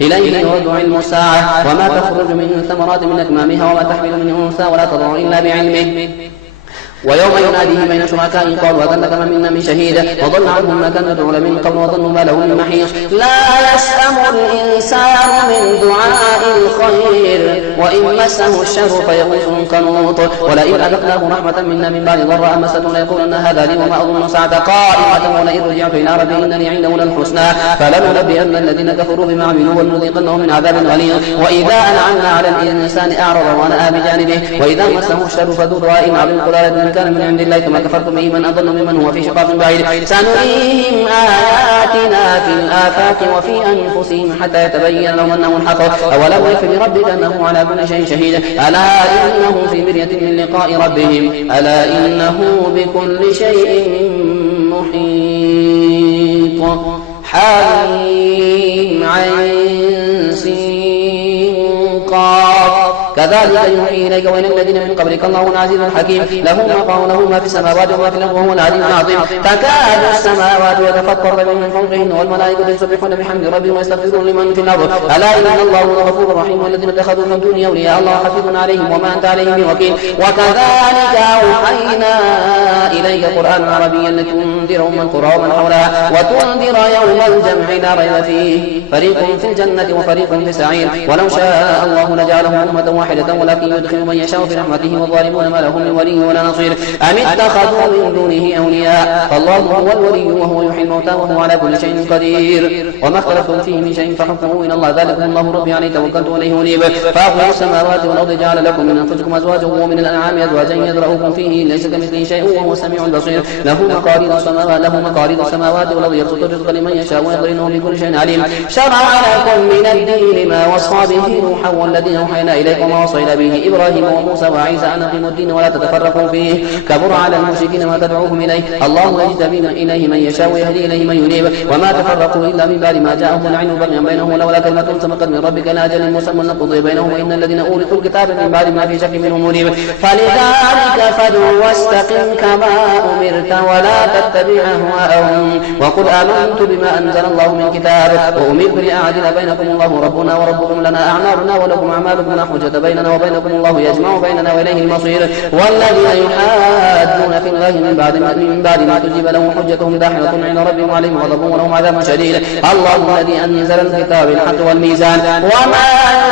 إليه يرد علم الساعة وما تخرج من ثمرات من أكمامها وما تحمل من أنثى ولا تضع إلا بعلمه ويوم يناديهم بين شركائهم قالوا هل لك منا من شهيد وضل عنهم ما كانوا يدعون من قبل وظنوا ما له من محيص لا يسأم الإنسان من دعاء الخير وإن مسه الشر فيئوس قنوط ولئن أذقناه رحمة منا من بعد ضراء مسته ليقولن هذا لي وما أظن الساعة قائمة ولئن رجعت إلى ربي إنني عنده للحسنى فلننبئن الذين كفروا بما عملوا ولنذيقنهم من عذاب غليظ وإذا أنعمنا على الإنسان أعرض ونأى بجانبه وإذا مسه الشر فذو دعاء عظيم قل كان من عند الله كما كفرتم به من أضل ممن هو في شقاق بعيد سنريهم آياتنا في الآفاق وفي أنفسهم حتى يتبين لهم أنه الحق أولم يكف بربك أنه على كل شيء شهيد ألا إنهم في مرية من لقاء ربهم ألا إنه بكل شيء محيط حميم عين سين قاف كذلك يوحي إليك وإلى الذين من قبلك الله العزيز الحكيم له ما في السماوات وما في الأرض وهو العلي العظيم تكاد السماوات يتفطرن من فوقهن والملائكة يسبحون بحمد ربهم ويستغفرون لمن في الأرض ألا إن الله غفور رحيم والذين اتخذوا من دونه أولياء الله حفيظ عليهم وما أنت عليهم بوكيل وكذلك أوحينا إليك قرآنا عربيا لتنذر أم القرى ومن حولها وتنذر يوم الجمع لا ريب فيه فريق في الجنة وفريق في السعير ولو شاء الله لجعلهم أمة واحدة ولكن يدخل من يشاء في رحمته والظالمون ما لهم من ولي ولا نصير أم اتخذوا من دونه أولياء فالله هو الولي وهو يحيي الموتى وهو على كل شيء قدير وما اختلفتم فيه من شيء فحكمه إلى الله ذلكم الله ربي عليه توكلت وإليه أنيب فأطلع السماوات والأرض جعل لكم من أنفسكم أزواجا ومن الأنعام أزواجا يذرؤكم فيه ليس كمثله شيء وهو السميع البصير له مقاليد السماوات والأرض يبسط الرزق لمن يشاء ويقدر إنه بكل شيء عليم شرع لكم من الدين ما وصى به نوحا والذي أوحينا إليكم وما وصينا به إبراهيم وموسى وعيسى أن أقيموا الدين ولا تتفرقوا فيه كبر على المشركين ما تدعوهم إليه الله يجتبي إليه من يشاء ويهدي إليه من ينيب وما تفرقوا إلا من بعد ما جاءهم العلم بغيا بينهم لولا كلمة سبقت من ربك لأجل مسمى لقضي بينهم وإن الذين أورثوا الكتاب من بعد ما في شك منهم منيب فلذلك فادع واستقم كما أمرت ولا تتبع أهواءهم وقل آمنت بما أنزل الله من كتاب وأمرت لأعدل بينكم الله ربنا وربكم لنا أعمالنا ولكم أعمالكم لا حجة بيننا وبينكم الله يجمع بيننا وإليه المصير والذين يحادون في الله من بعد ما تجيب لهم حجتهم داحرة عند ربهم عليهم غضب ولهم عذاب شديد الله الذي أنزل الكتاب بالحق والميزان وما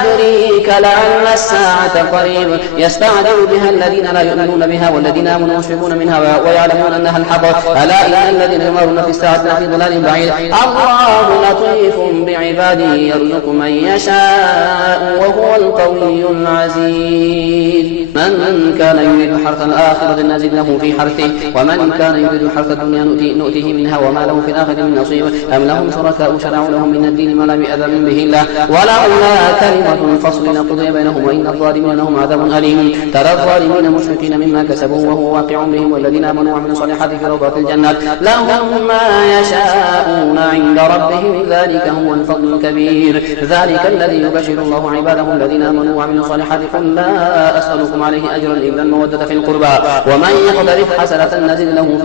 يدريك لعل الساعة قريب يستعجل بها الذين لا يؤمنون بها والذين آمنوا مشفقون منها ويعلمون أنها الحق ألا إن الذين يمارون في الساعة لفي ضلال بعيد الله لطيف بعباده يرزق من يشاء وهو القوي العزيز من كان يريد حرث الآخرة نزد له في حرثه ومن كان يريد حرث الدنيا نؤته منها وما له في الآخرة من نصيب أم لهم شركاء شرعوا لهم من الدين ما لم يأذن به الله ولولا كلمة الفصل لقضي بينهم وإن الظالمين لهم عذاب أليم ترى الظالمين مشركين مما كسبوا وهو واقع بهم والذين آمنوا وعملوا الصالحات في روضات الجنات لهم ما يشاءون عند ربهم ذلك هو الفضل الكبير ذلك الذي يبشر الله عباده الذين آمنوا وعملوا الصالحات قل لا أسألكم عليه أجرا إلا المودة في القربى ومن يقترف حسنة نزد له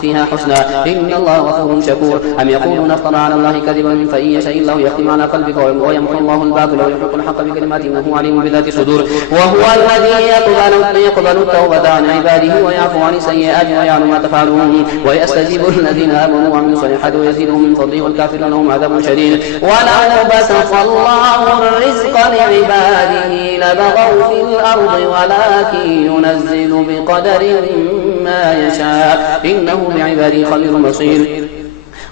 فيها حسنى إن الله غفور شكور أم يقولون افترى على الله كذبا فإن يشاء الله يختم على قلبك ويمحو الله الباطل ويحق الحق بكلماته وهو عليم بذات الصدور وهو الذي يقبل التوبة عن عباده ويعفو عن السيئات ويعلم ما تفعلون ويستجيب الذين آمنوا وعملوا الصالحات ويزيدهم من فضله والكافرون لهم عذاب شديد ولو بسط الله الرزق لعباده لبغوا في الأرض ولكن ينزل بقدر ما يشاء إنه بعباده خبير بصير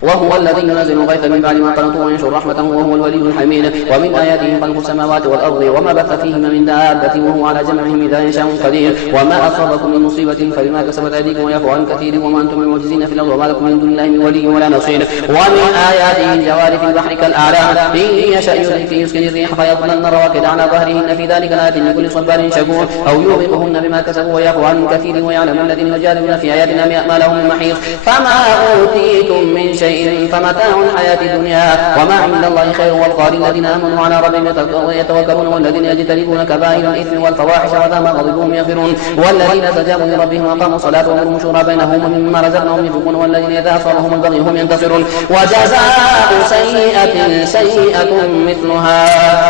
وهو الذي ينزل الغيث من بعد ما قنطوا وينشر رحمته وهو الولي الحميد ومن آياته خلق السماوات والأرض وما بث فيهما من دابة وهو على جمعهم إذا يشاء قدير وما أصابكم من مصيبة فبما كسبت أيديكم ويعفو عن كثير وما أنتم بمعجزين في الأرض وما لكم من دون الله من ولي ولا نصير ومن آياته الجوار في البحر كالأعلام إن يشأ يسكن الريح فيظللن رواكد على ظهرهن في ذلك لآيات لكل صبار شكور أو يوبقهن بما كسبوا ويعفو عن كثير ويعلم الذين يجادلون في آياتنا ما لهم من محيص فما أوتيتم من شيء شيء فمتاع الحياة الدنيا وما عند الله خير والقال الذين آمنوا على ربهم يتوكلون والذين يجتنبون كبائر الإثم والفواحش وذا ما غضبهم يغفرون والذين استجابوا لربهم وأقاموا الصلاة وأمرهم شورى بينهم ومما رزقناهم ينفقون والذين إذا أصابهم البغي هم ينتصرون وجزاء سيئة سيئة مثلها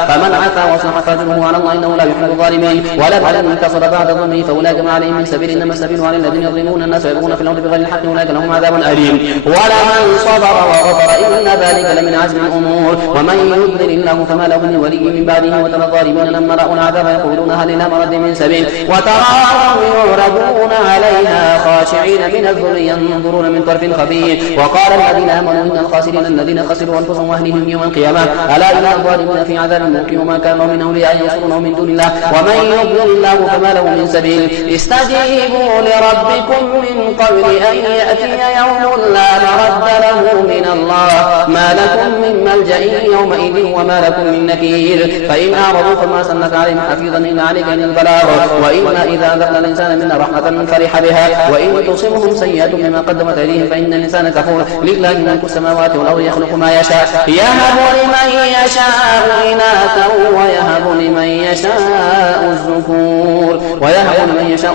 فمن عفا واصلح فأجره على الله إنه لا يحب الظالمين ولا من انتصر بعد ظلمه فأولئك ما عليهم من سبيل إنما السبيل على الذين يظلمون الناس ويبغون في الأرض بغير الحق أولئك لهم عذاب أليم ولمن صبر وغفر إن ذلك لمن عزم الأمور ومن يضلل الله فما له من ولي من بعده وترى الظالمين لما رأوا العذاب يقولون هل إلى مرد من سبيل وتراهم يعرضون عليها خاشعين من الذل ينظرون من طرف خفي وقال الذين آمنوا إن الخاسرين الذين خسروا أنفسهم وأهليهم يوم القيامة ألا إن الظالمين في عذاب مقيم وما كان لهم من أولياء ينصرونه من دون الله ومن يضلل الله فما له من سبيل استجيبوا لربكم من قبل أن يأتي يوم لا مرد له من الله ما لكم من ملجأ يومئذ وما لكم من نكير فإن أعرضوا فما أرسلناك عليهم حفيظا إلا عليك أن البلاغ وإنا إذا أذقنا الإنسان منا رحمة فرح بها وإن تصبهم سيئة بما قدمت أيديهم فإن الإنسان كفور لله ملك السماوات والأرض يخلق ما يشاء يهب لمن يشاء إناثا ويهب لمن يشاء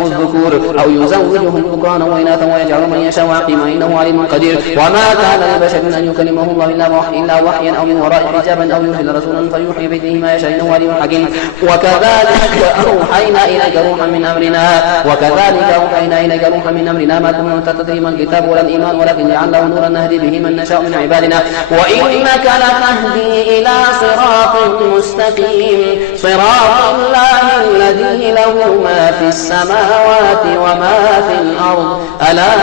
الذكور أو يزوجهم ذكرانا وإناثا ويجعل من يشاء عقيما إنه عليم قدير وما كان لبشر أن يكلمه الله إلا وحيا أو من وراء حجابا أو يرسل رسولا فيوحي بإذنه ما يشاء إنه عليم حكيم وكذلك أوحينا إليك روحا من أمرنا ما كنت تدري ما الكتاب ولا الإيمان ولكن جعلناه نورا نهدي به من نشاء من عبادنا وإنك لتهدي إلى صراط مستقيم صراط الله الذي له ما في السماوات وما في الأرض ألا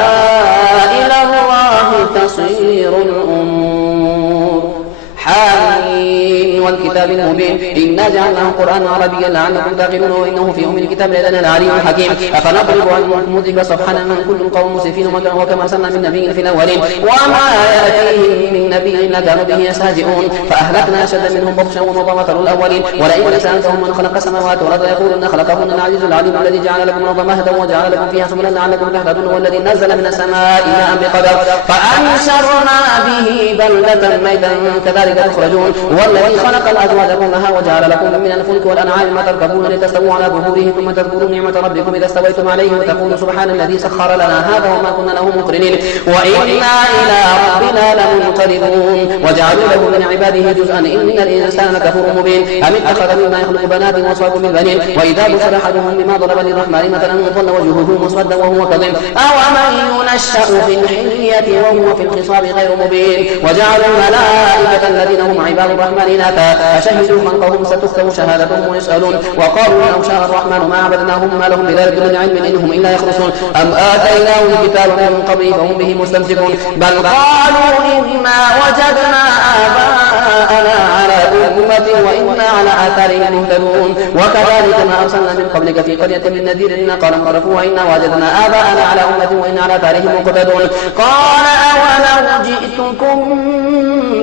إلى الله تصير الأمور حامين والكتاب المبين إنا جعلناه قرآنا عربيا لعلكم تعقلون وإنه في أم الكتاب لدينا العليم الحكيم أفنضرب عنكم الذكر صفحا من كل قوم مسرفين وكما أرسلنا من نبي في الأولين وما يأتيهم من نبي إلا كانوا به يستهزئون فأهلكنا أشد منهم بطشا ومضى مثل الأولين ولئن سألتهم من خلق السماوات والأرض يقولون خلقهن العزيز العليم الذي جعل لكم الأرض مهدا وجعل لكم فيها سبلا لعلكم تهتدون والذي نزل من السماء ماء بقدر فأنشرنا به بلدة ميتا كذلك تخرجون والذي خلق الأزواج كلها وجعل لكم من الفلك والأنعام ما تركبون لتستووا على ظهوره ثم تذكروا نعمة ربكم إذا استويتم عليه وتقولوا سبحان الذي سخر لنا هذا وما كنا له مقرنين وإنا إلى ربنا لمنقلبون وجعلوا له من عباده جزءا إن الإنسان كفور مبين أم اتخذ مما يخلق بنات وأصفاكم بالبنين وإذا بشر أحدهم بما ضرب للرحمن مثلا ظل وجهه مسودا وهو كظيم أومن ينشأ في الحلية وهو في الخصام غير مبين وجعلوا الملائكة الذين هم عباد الرحمن إناثا أشهدوا خلقهم ستكتب شهادتهم ويسألون وقالوا لو شاء الرحمن ما عبدناهم ما لهم بذلك من علم إنهم إلا يخرصون أم آتيناهم الكتاب من قبله فهم به مستمسكون بل قالوا إنا وجدنا آباءنا على أمة وإنا على آثارهم مهتدون وكذلك ما أرسلنا من قبلك في قرية من نذير إنا قال انصرفوا وإنا وجدنا آباءنا على أمة وإنا على آثارهم مقتدون قال أولو جئتكم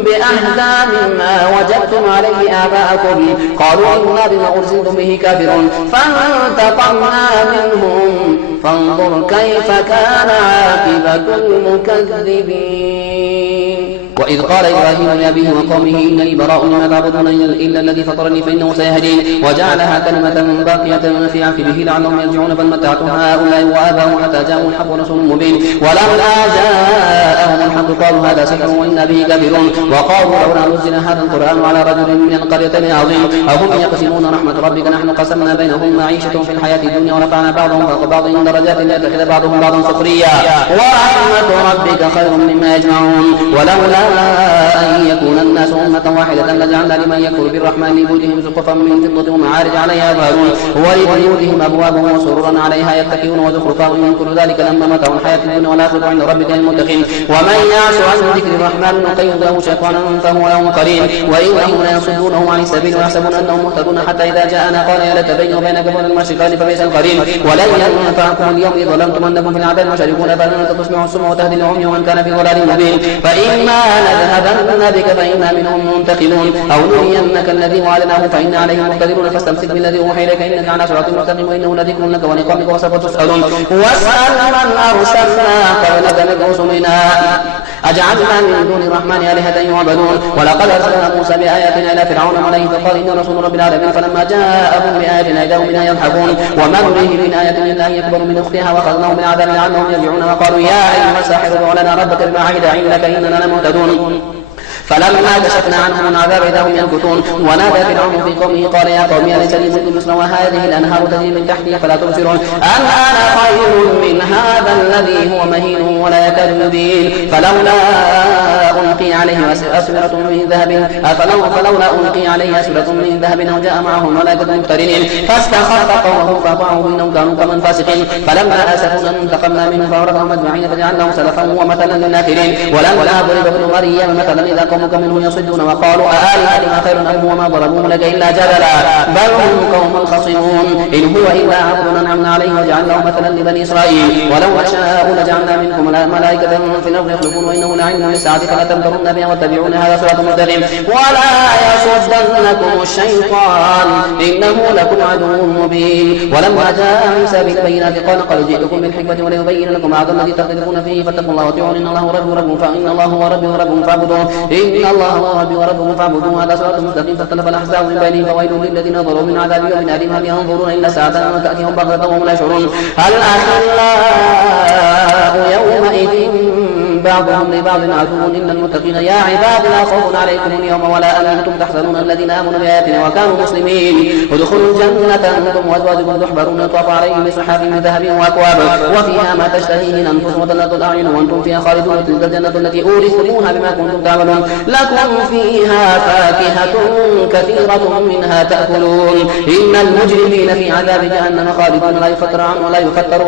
بأهدى مما وجدتم عليه آباءكم قالوا إنا بما أرسلتم به كافرون فانتقمنا منهم فانظر كيف كان عاقبة المكذبين وإذ قال إبراهيم لأبيه وقومه إنني براء مما تعبدون إلا الذي فطرني فإنه سيهدين وجعلها كلمة باقية في عقبه لعلهم يرجعون بل متعت هؤلاء وآباءهم حتى جاءهم الحق ورسول مبين ولما جاءهم الحق قالوا هذا سحر وإنا به كافرون وقالوا لولا نزل هذا القرآن على رجل من القريتين عظيم أهم يقسمون رحمة ربك نحن قسمنا بينهم معيشتهم في الحياة الدنيا ورفعنا بعضهم فوق بعض درجات ليتخذ بعضهم بعضا سخريا ورحمة ربك خير مما يجمعون ولولا أن يكون الناس أمة واحدة لجعلنا لمن يكفر بالرحمن لبيوتهم سقفا من فضة ومعارج عليها يظهرون ولبيوتهم أبوابا وسررا عليها يتكئون وزخرفا وإن كل ذلك لما متاع الحياة الدنيا والآخرة عند ربك للمتقين ومن يعش عن ذكر الرحمن نقيض له شيطانا فهو له قرين وإنهم ليصدونهم عن السبيل ويحسبون أنهم مهتدون حتى إذا جاءنا قال يا ليت بيني وبينك بعد المشرقين فبئس القرين ولن ينفعكم اليوم إذ ظلمتم أنكم في العذاب مشاركون فلن تسمعوا الصم وتهدي العمي ومن كان في ضلال مبين فإما نذهبن بك فإنا منهم منتقمون أو نرينك الذي وعدناه فإنا عليهم مقتدرون فاستمسك بالذي أوحي إليك إنك على صراط مستقيم وإنه لذكر لك ولقومك وسوف تسألون واسأل من أرسلنا قبلك من رسلنا أجعلنا من دون الرحمن آلهة يعبدون ولقد أرسلنا موسى بآياتنا إلى فرعون وملئه فقال إني رسول رب العالمين فلما جاءهم بآياتنا إذا هم منها يضحكون وما نريه من آية إلا أن يكبر من أختها وأخذناهم بالعذاب لعلهم يرجعون وقالوا يا أيها الساحر ادع لنا ربك بما عهد عندك إننا لمهتدون فلما كشفنا عنهم العذاب إذا هم ينكثون ونادى فرعون في قومه قال يا قوم أليس لي ملك مصر وهذه الأنهار تجري من تحتي فلا تبصرون أنا خير من هذا الذي هو مهين ولا يكاد يبين فلولا ألقي عليه أسورة من ذهب من ذهب أو جاء معه الملائكة مقترنين فاستخف قومه فأطاعوه إنهم كانوا قوما فاسقين فلما آسفونا انتقمنا منهم فأغرقناهم أجمعين فجعلناهم سلفا ومثلا للآخرين ولما ضرب ابن مريم مثلا إذا قومك منه يصدون وقالوا أآلهتنا خير أم هو ما ضربوه لك إلا جدلا بل هم قوم خصمون إن هو إلا عبد أنعمنا عليه وجعلناه مثلا لبني إسرائيل ولو نشاء لجعلنا منكم ملائكة في الأرض يخلفون وإنه لعلم للساعة فلا تمترن بها واتبعون هذا صراط مستقيم ولا يصدنكم الشيطان إنه لكم عدو مبين ولما جاء عيسى بالبينات قال قد جئتكم بالحكمة وليبين لكم بعض الذي تختلفون فيه فاتقوا الله وأطيعون إن الله هو ربي وربكم فإن الله هو ربي وربكم فاعبدوه إن الله هو ربي وربكم فاعبدوه هذا صراط مستقيم فاختلف الأحزاب من بينهم فويل للذين ظلموا من عذاب يوم أليم هل ينظرون إلا ساعة أن تأتيهم بغتة وهم لا يشعرون هل الأخلاء يومئذ بعضهم لبعض عدو إلا المتقين يا عباد لا خوف عليكم اليوم ولا أنتم تحزنون الذين آمنوا بآياتنا وكانوا مسلمين ادخلوا الجنة أنتم وأزواجكم تحبرون يطاف عليهم بصحاف من ذهب وأكواب وفيها ما تشتهيه الأنفس وتلذ الأعين وأنتم فيها خالدون تلك الجنة التي أورثتموها بما كنتم تعملون لكم فيها فاكهة كثيرة منها تأكلون إن المجرمين في عذاب جهنم خالدون لا يفتر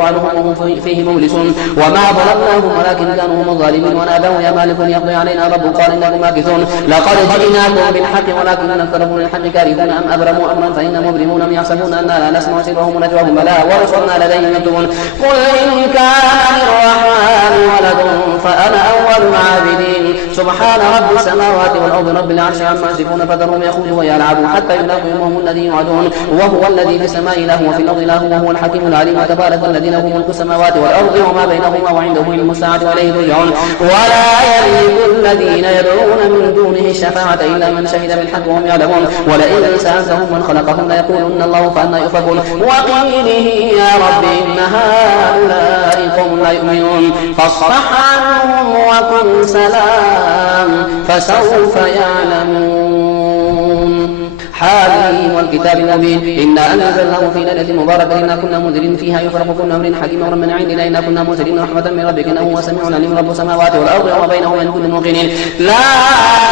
عنهم وهم فيه مبلسون وما ظلمناهم ولكن كانوا هم الظالمين ونادوا يا مالك يقضي علينا ربك قال إنكم ماكثون لقد جئناكم بالحق ولكن أكثركم للحق كارهون أم أبرموا أمرا فإنا مبرمون أم يحسبون أننا لا نسمع سرهم ونجواهم بلى ورسلنا لديهم يكتبون قل إن كان للرحمن ولد فأنا أول العابدين سبحان رب السماوات والأرض رب العرش عما يصفون فذرهم يخوضوا ويلعبوا حتى يلاقوا يومهم الذي يوعدون وهو الذي في السماء إله وفي الأرض إله وهو الحكيم العليم تبارك الذي له ملك السماوات والأرض وما بينهما وعنده علم الساعة وإليه ترجعون ولا يملك الذين يدعون من دونه الشفاعة إلا من شهد بالحق وهم يعلمون ولئن سألتهم من خلقهم ليقولن الله فأنى يؤفكون وقيله يا رب إن هؤلاء قوم لا يؤمنون فاصفح عنهم وقل سلام فسوف يعلمون حاميم والكتاب المبين إنا أنزلناه في ليلة مباركة إنا كنا منذرين فيها يفرق كل أمر حكيم أمرا من عندنا إنا كنا مرسلين رحمة من ربك إنه هو سميع عليم رب السماوات والأرض وما بينهما من كل موقنين لا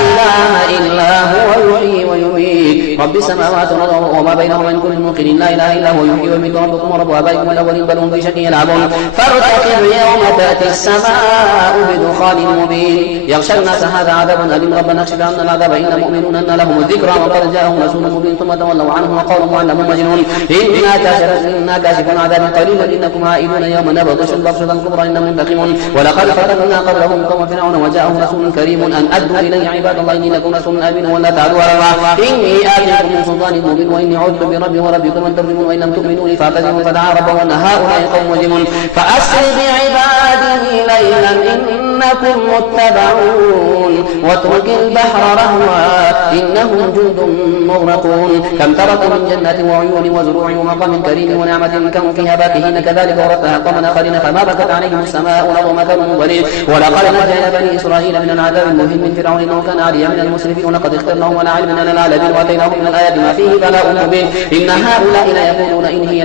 إله إلا هو يحيي ويميت رب السماوات والأرض وما بينهما من كل موقنين لا إله إلا هو يحيي ويميت ربكم ورب آبائكم الأولين بل هم في شك يلعبون فارتقب يوم تأتي السماء بدخان مبين يغشى الناس هذا عذاب أليم ربنا اكشف عنا العذاب إنا مؤمنون أن لهم الذكرى وقد جاءهم رسول مبين ثم تولوا عنه وقالوا معلم مجنون إنا كاشفون عذاب قليلا إنكم عائدون يوم نبطش البطشة الكبرى إنهم منتقمون ولقد فتنا قبلهم قوم فرعون وجاءهم رسول كريم أن أدوا إلي عباد الله إني لكم رسول أمين ولا تعدوا على الله إني آتيكم من سلطان مبين وإني عذت بربي وربكم أن ترجمون وإن لم تؤمنوا لي فاعتزلوا فدعا ربه أن هؤلاء قوم مجرمون فأسر بعبادي ليلا إنكم متبعون واترك البحر رهوا إنهم جند مغرقون كم تركوا من جنات وعيون وزروع ومقام كريم ونعمة كانوا فيها باكهين كذلك ورثها قوما آخرين فما بكت عليهم السماء والأرض ما كانوا منظرين ولقد نجينا بني إسرائيل من العذاب المهين من فرعون إنه كان عاليا من المسرفين ولقد اخترناهم على علم من العالمين وآتيناهم من الآيات ما فيه بلاء مبين إن هؤلاء لا يقولون إن هي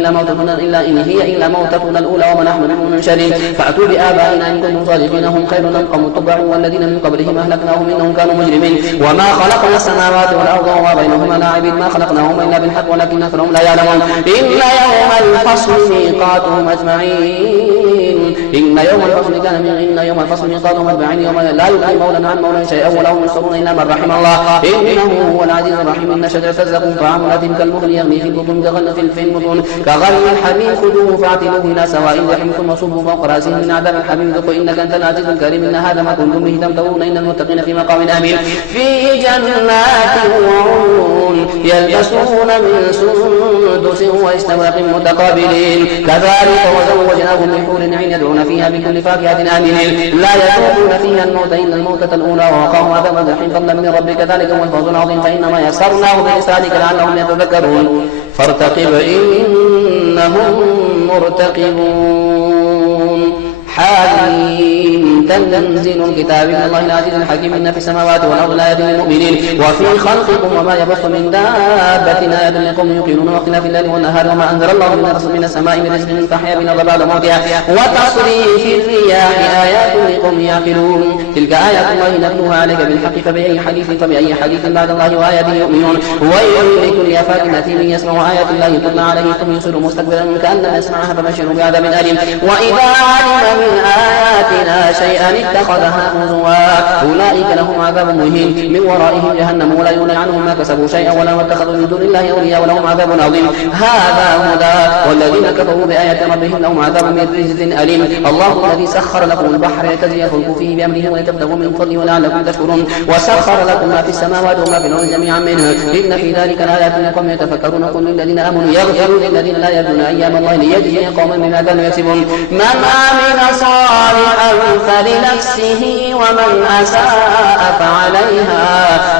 إلا موتتنا الأولى وما نحن بمنشرين فأتوا بآبائنا إن كنتم صادقين هم خير قوم تبع والذين من قبلهم أهلكناهم إنهم كانوا مجرمين وما خلقنا السماوات والأرض وما بينهما لاعبين ما خلقناهما إلا بالحق ولكن أكثرهم لا يعلمون إن يوم الفصل ميقاتهم أجمعين إن يوم الفصل ميقاتهم 40 يوما لا يغني مولى عن مولى شيئا ولا هم ينصرون إلا من رحم الله إنه هو العزيز الرحيم. إن شجرة الزقوم طعام كالمهل يغلي في البطون كغلي الحميم خذوه فاعتلوه إلى سواء الجحيم ثم صبوا فوق رأسه من عذاب الحميم ذوقوا إنك أنت العزيز الكريم. إن هذا ما كنتم به تمترون إن المتقين في مقام أمين في جنات وعيون يلبسون من سندس واستبرق متقابلين كذلك وزوجناهم بحور عين يدعون فيها بكل فاكهة آمنين لا يذوقون فيها الموت إلا الموتة الأولى ووقاهم عذاب الجحيم فضلا من ربك ذلك هو الفوز العظيم. فإنما يسرناه بلسانك لعلهم يتذكرون فارتقب إنهم مرتقبون. حميم تنزيل الكتاب من الله العزيز الحكيم. إن في السماوات والأرض لآيات للمؤمنين وفي خلقكم وما يبث من دابة آيات لقوم يوقنون واختلاف الليل والنهار وما أنزل الله من السماء من رزق فأحيا به الأرض بعد موتها وتصريف الرياح آيات لقوم يعقلون. تلك آيات الله نتلوها عليك بالحق فبأي حديث بعد الله وآياته يؤمنون. ويل لكل أفاك أثيم يسمع آيات الله تتلى عليه ثم يصر مستكبرا كأنما يسمعها فبشره بعذاب أليم. وإذا علم من آياتنا شيئا اتخذها هزوا أولئك لهم عذاب مهين من ورائهم جهنم ولا يغني عنهم ما كسبوا شيئا ولا اتخذوا من دون الله أولياء ولهم عذاب عظيم. هذا هدى والذين كفروا بآيات ربهم لهم عذاب من رجز أليم. الله الذي سخر لكم البحر لتجري الفلك فيه بأمره ولتبتغوا من فضله ولعلكم تشكرون وسخر لكم ما في السماوات وما في الأرض جميعا منه إن في ذلك لآيات لقوم يتفكرون. قل للذين آمنوا يغفروا للذين لا يرجون أيام الله ليجزي قوما بما كانوا يكسبون. من آمن صالحا فلنفسه ومن أساء فعليها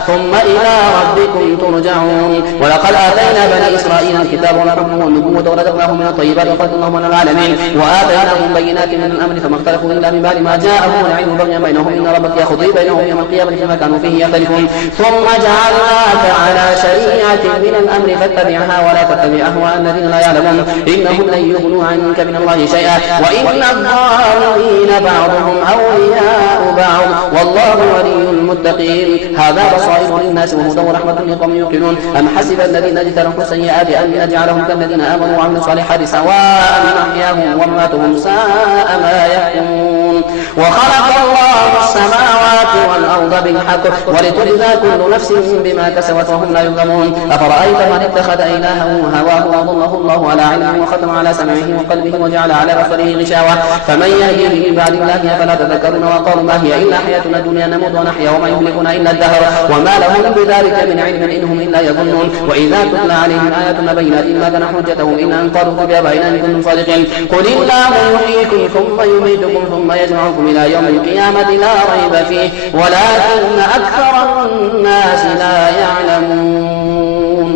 ثم إلى ربكم ترجعون. ولقد آتينا بني إسرائيل الكتاب والحكم والنبوة ورزقناهم من الطيبات وقد اللهم على العالمين وآتيناهم بينات من الأمر فما اختلفوا إلا من بعد ما جاءهم العلم بغيا بينهم إن ربك يقضي بينهم يوم القيامة فيما كانوا فيه يختلفون. ثم جعلناك على شريعة من الأمر فاتبعها ولا تتبع أهواء الذين لا يعلمون إنهم لن يغنوا عنك من الله شيئا وإن الظالمين بعضهم أولياء بعض والله ولي المتقين. هذا بصائر للناس وهدى ورحمة لقوم يوقنون. أم حسب الذين اجترحوا السيئات أن نجعلهم كالذين آمنوا وعملوا الصالحات سواء محياهم ومماتهم ساء ما يحكمون. وخلق الله السماوات والأرض بالحق ولتجزى كل نفس بما كسبت وهم لا يظلمون. أفرأيت من اتخذ إلهه هواه وأضله الله على علم وختم على سمعه وقلبه وجعل على بصره غشاوة فمن يهديه من بعد الله فلا تذكرون. وقالوا ما هي إلا حياتنا الدنيا نموت ونحيا وما يهلكنا إلا الدهر وما لهم بذلك من علم إنهم إلا يظنون. وإذا تتلى عليهم آياتنا بينات ما كان حجتهم إلا أن قالوا بآبائنا إن كنتم صادقين. قل الله يحييكم ثم يميتكم ثم يجمعكم إلى يوم القيامة لا ريب فيه ولكن أكثر الناس لا يعلمون.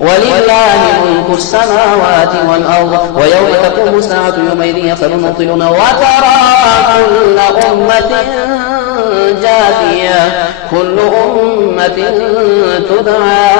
ولله ملك السماوات والأرض ويوم تقوم الساعة يومئذ يخسر المبطلون وترى كل أمة جاثية كل أمة تدعى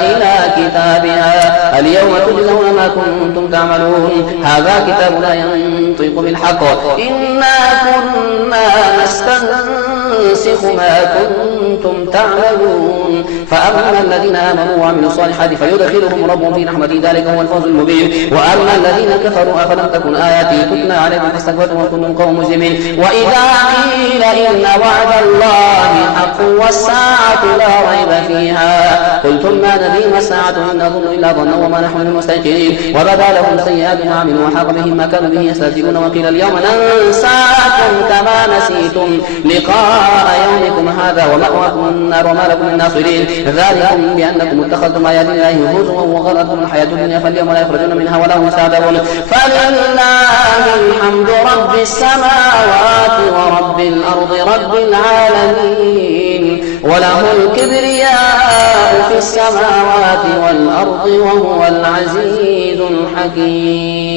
إلى كتابها اليوم تجزون ما كنتم تعملون. هذا كتابنا ينطق بالحق إنا كنا نستنسخ ما كنتم تعملون. فأما الذين آمنوا وعملوا الصالحات فيدخلهم ربهم في رحمته ذلك هو الفوز المبين. وأما الذين كفروا أفلم تكن آياتي تتلى عليكم فاستكبرتم وكنتم قوم مجرمين. وإذا قيل إن وعد الله حق والساعة لا ريب فيها قلتم ما ندري ما الساعة إن نظن إلا ظنا وما نحن بمستيقنين. وبدا لهم سيئات ما عملوا وحاق بهم ما كانوا به يستهزئون. وقيل اليوم ننساكم كما نسيتم لقاء يومكم هذا ومأواكم النار وما لكم من ناصرين. ذلكم بأنكم اتخذتم آيات الله هزوا وغرتكم الحياة الدنيا فاليوم لا يخرجون منها ولا هم يستعتبون. فلله الحمد رب السماوات ورب الأرض رب العالمين وله الكبرياء في السماوات والأرض وهو العزيز الحكيم.